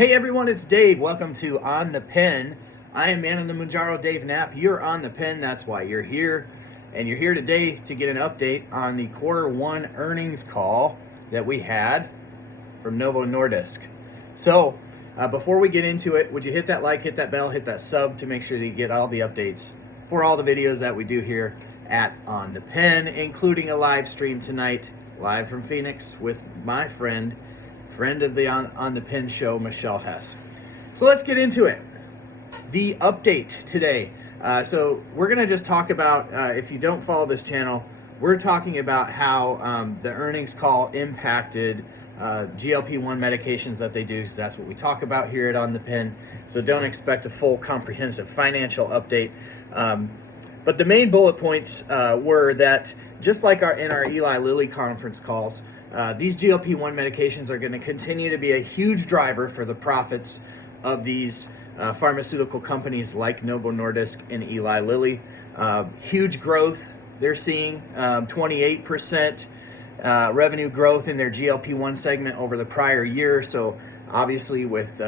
Hey everyone, it's Dave. Welcome to On the Pen. I am man on the Mounjaro, Dave Knapp. You're on the pen, that's why you're here. And you're here today to get an update on the Q1 earnings call that we had from Novo Nordisk. So, before we get into it, would you hit that like, hit that bell, hit that sub to make sure that you get all the updates for all the videos that we do here at On the Pen, including a live stream tonight, live from Phoenix with my friend of the On the Pen show, Michelle Hess. So let's get into it. The update today. So we're going to just talk about, if you don't follow this channel, we're talking about how the earnings call impacted GLP-1 medications that they do, because that's what we talk about here at On the Pen. So don't expect a full comprehensive financial update. But the main bullet points were that just like in our Eli Lilly conference calls, these GLP-1 medications are going to continue to be a huge driver for the profits of these pharmaceutical companies like Novo Nordisk and Eli Lilly. Huge growth they're seeing, 28% revenue growth in their GLP-1 segment over the prior year. So obviously with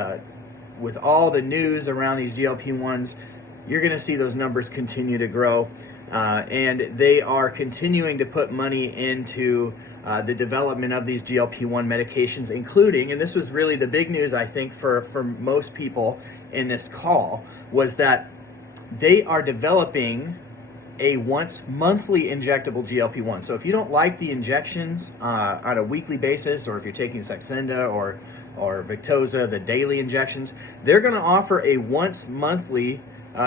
all the news around these GLP-1s, you're going to see those numbers continue to grow. And they are continuing to put money into the development of these GLP-1 medications, including, and this was really the big news, I think, for most people in this call, was that they are developing a once monthly injectable GLP-1. So if you don't like the injections on a weekly basis, or if you're taking Saxenda or Victoza, the daily injections, they're going to offer a once monthly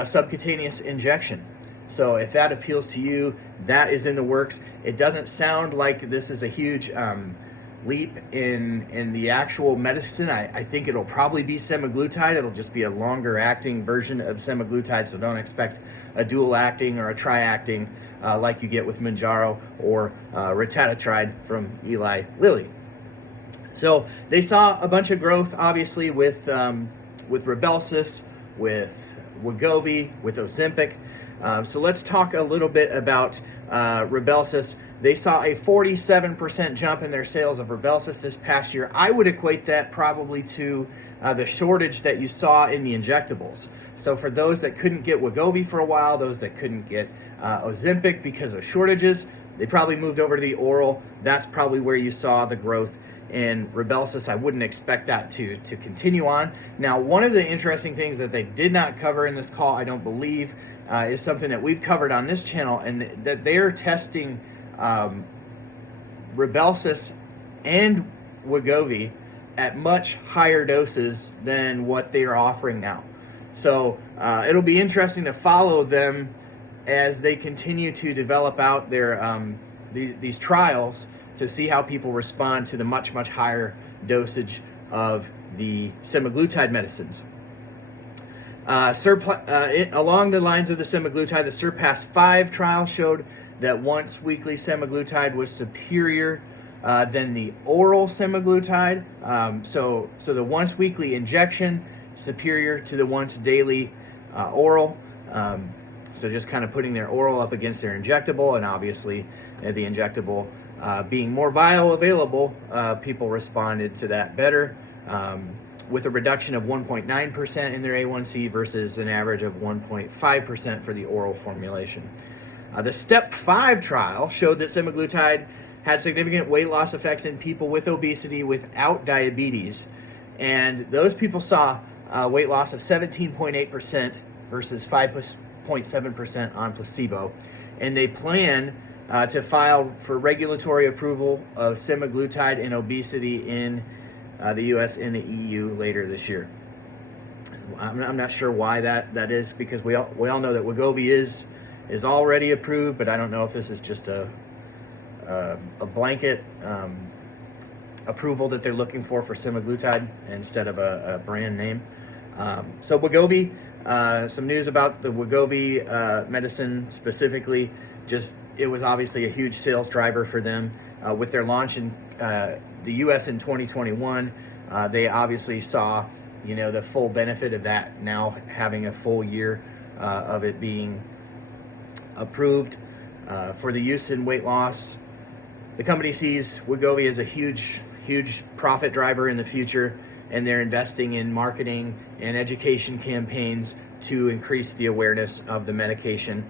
subcutaneous injection. So if that appeals to you, that is in the works. It doesn't sound like this is a huge leap in the actual medicine. I think it'll probably be semaglutide. It'll just be a longer acting version of semaglutide, so don't expect a dual acting or a tri-acting like you get with Mounjaro or retatrutide from Eli Lilly. So they saw a bunch of growth, obviously, with Rybelsus, with Wegovy, with Ozempic. So let's talk a little bit about Rybelsus. They saw a 47% jump in their sales of Rybelsus this past year. I would equate that probably to the shortage that you saw in the injectables. So for those that couldn't get Wegovy for a while, those that couldn't get Ozempic because of shortages, they probably moved over to the oral. That's probably where you saw the growth in Rybelsus. I wouldn't expect that to continue on. Now, one of the interesting things that they did not cover in this call, I don't believe, is something that we've covered on this channel, and that they're testing Rybelsus and Wegovy at much higher doses than what they are offering now. So it'll be interesting to follow them as they continue to develop out their these trials to see how people respond to the much higher dosage of the semaglutide medicines. Along the lines of the semaglutide, the SURPASS-5 trial showed that once weekly semaglutide was superior than the oral semaglutide. So the once weekly injection superior to the once daily oral. So just kind of putting their oral up against their injectable, and obviously the injectable being more bioavailable, people responded to that better. With a reduction of 1.9% in their A1C versus an average of 1.5% for the oral formulation. The STEP 5 trial showed that semaglutide had significant weight loss effects in people with obesity without diabetes, and those people saw weight loss of 17.8% versus 5.7% on placebo, and they plan to file for regulatory approval of semaglutide in obesity in the U.S. and the EU later this year. I'm not sure why that is, because we all know that Wegovy is already approved, but I don't know if this is just a blanket approval that they're looking for semaglutide instead of a brand name. So Wegovy, some news about the Wegovy medicine specifically. Just, it was obviously a huge sales driver for them with their launch in the U.S. in 2021. They obviously saw, the full benefit of that now, having a full year of it being approved for the use in weight loss. The company sees Wegovy as a huge profit driver in the future, and they're investing in marketing and education campaigns to increase the awareness of the medication.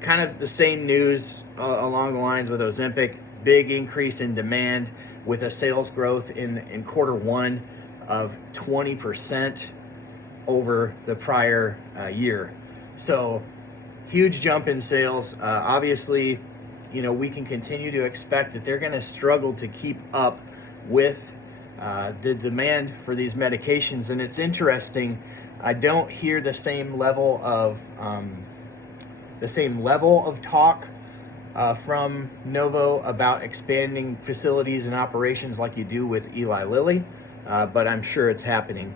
Kind of the same news along the lines with Ozempic. Big increase in demand with a sales growth in quarter one of 20% over the prior year. So huge jump in sales. Obviously, we can continue to expect that they're going to struggle to keep up with the demand for these medications. And it's interesting, I don't hear the same level of talk from Novo about expanding facilities and operations like you do with Eli Lilly, but I'm sure it's happening,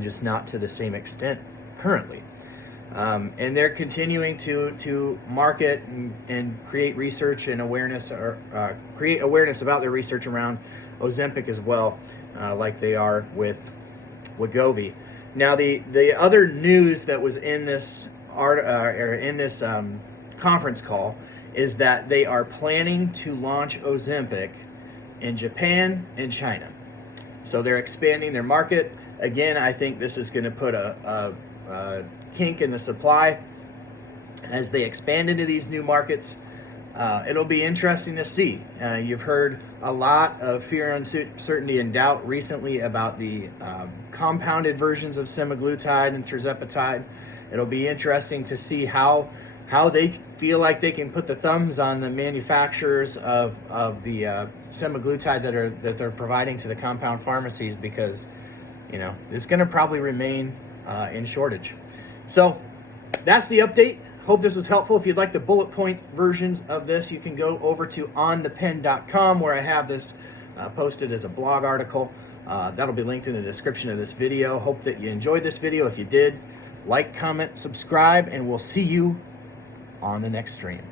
just not to the same extent currently. And they're continuing to market and create research and awareness, or create awareness about their research around Ozempic as well, like they are with Wegovy. Now, the other news that was in this conference call is that they are planning to launch Ozempic in Japan and China. So they're expanding their market. Again, I think this is going to put a kink in the supply as they expand into these new markets. It'll be interesting to see. You've heard a lot of fear, uncertainty, and doubt recently about the compounded versions of semaglutide and tirzepatide. It'll be interesting to see how they feel like they can put the thumbs on the manufacturers of the semaglutide that they're providing to the compound pharmacies, because it's going to probably remain in shortage. So that's the update. Hope this was helpful. If you'd like the bullet point versions of this, you can go over to onthepen.com, where I have this posted as a blog article. That'll be linked in the description of this video. Hope that you enjoyed this video. If you did, like, comment, subscribe, and we'll see you on the next stream.